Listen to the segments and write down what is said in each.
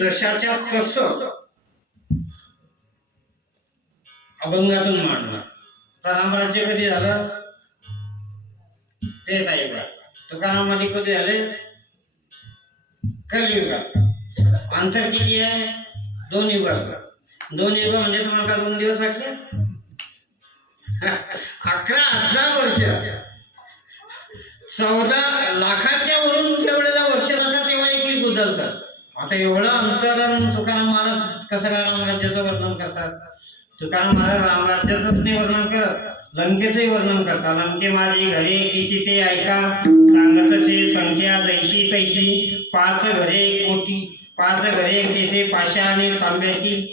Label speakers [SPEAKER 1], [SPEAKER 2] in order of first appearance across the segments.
[SPEAKER 1] जशाच्या तस अभंगातून मांडणार तर रामराज्य कधी झालं? ते नाही बघा. तुकाराममध्ये कधी झाले? कलियुगात अंतर किती आहे? दोन युगात दोन युग म्हणजे तुम्हाला का दोन दिवस वाटले? अकरा हजार वर्ष. चौदा लाखाच्या वरून जेवढ्याला वर्ष जातात तेव्हा एक एक उदलतात आता एवढं अंतर तुकाराम महाराज कसं काय रामराज्याचं वर्णन करतात. तुकाराम महाराज रामराज्याचंच नाही वर्णन करत लंकेचंही वर्णन करतात लंके माझे घरे किती ते ऐका. सांगतचे संख्या जैशी तैशी. पाच घरे कोटी. पाच घरे तेथे पाशा आणि तांब्याची.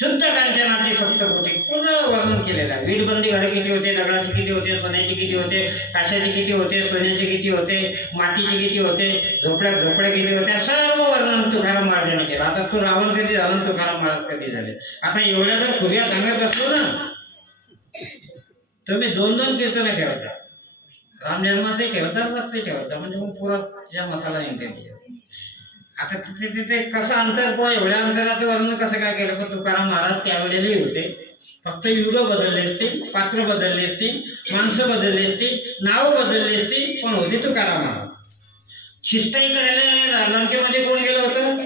[SPEAKER 1] शुद्ध कांचनाची सप्तकोटी. पूर्ण केलेला आहे. वीरबंदी घरे किती होते दगडाची किती होते सोन्याची किती होते काशाचे किती होते सोन्याचे किती होते मातीचे किती होते झोपड्या झोपड्या किती होत्या सर्व वर्णन तुकाराम महाराजांनी केलं. आता तू रावण कधी झाला तुकाराम महाराज कधी झाले? आता एवढ्या जर खुर्या सांगत असतो ना तुम्ही दोन दोन कीर्तन ठेवता. रामजन्माचे ठेवता रथचे ठेवता. म्हणजे मग पुरा मताला मसाला आता तिथे तिथे कसं अंतर पोहा एवढ्या अंतराचं वर्णन कसं काय केलं? पण तुकाराम महाराज त्यावेळेलाही होते. फक्त युग बदलले असतील पात्र बदलले असतील माणसं बदलली असतील नावं बदलली असतील पण होती तुकारामा शिष्टाई करायला लंकेमध्ये कोण गेलं होतं?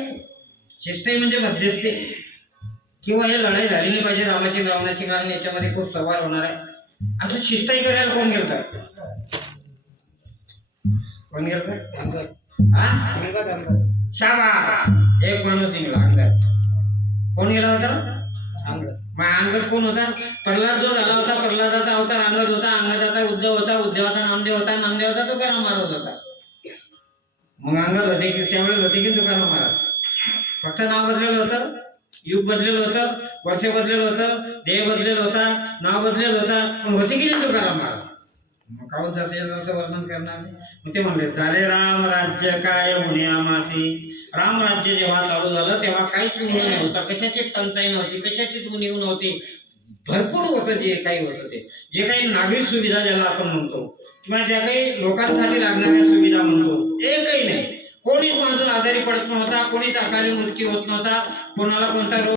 [SPEAKER 1] शिष्टाई म्हणजे मध्यस्थी. किंवा हे लढाई झाली नाही पाहिजे रामाची रावणाची कारण याच्यामध्ये खूप सवाल होणार आहे. असं शिष्टाई करायला कोण गेलं कोण गेलं शाबा एक माणूस निघला अंगात कोण गेला होता? मग अंगद कोण होता? प्रल्हाद जो झाला होता प्रल्हादाचा अवतार अंगद होता अंगदाचा उद्धव होता उद्धवाचा नामदेव होता नामदेवाचा तुकाराम महाराज होता. मग अंगद होते की त्यावेळेस होते की तुकाराम महाराज फक्त नाव बदलेलं होतं? युग बदलेलं होतं? वर्ष बदलेलं होतं? देह बदलेलं होता? नाव बदलेलं होता? पण होते की नाही तुकाराम महाराज मग काऊन जाते? असं वर्णन करणार मग ते म्हणले झाले राम राज्य काय होण्या मासी राम राज्य जेव्हा चालू झालं तेव्हा काहीच उणीव नव्हता कशाची टंचाई नव्हती कशाचीच उणीव नव्हती. भरपूर होतं जे काही होतं ते. जे काही नागरिक सुविधा ज्याला आपण म्हणतो किंवा ज्या काही लोकांसाठी लागणाऱ्या सुविधा म्हणतो ते काही नाही. कोणीच माझं आजारी पडत नव्हता कोणीच आकारी मृत्यू होत नव्हता कोणाला कोणता रोग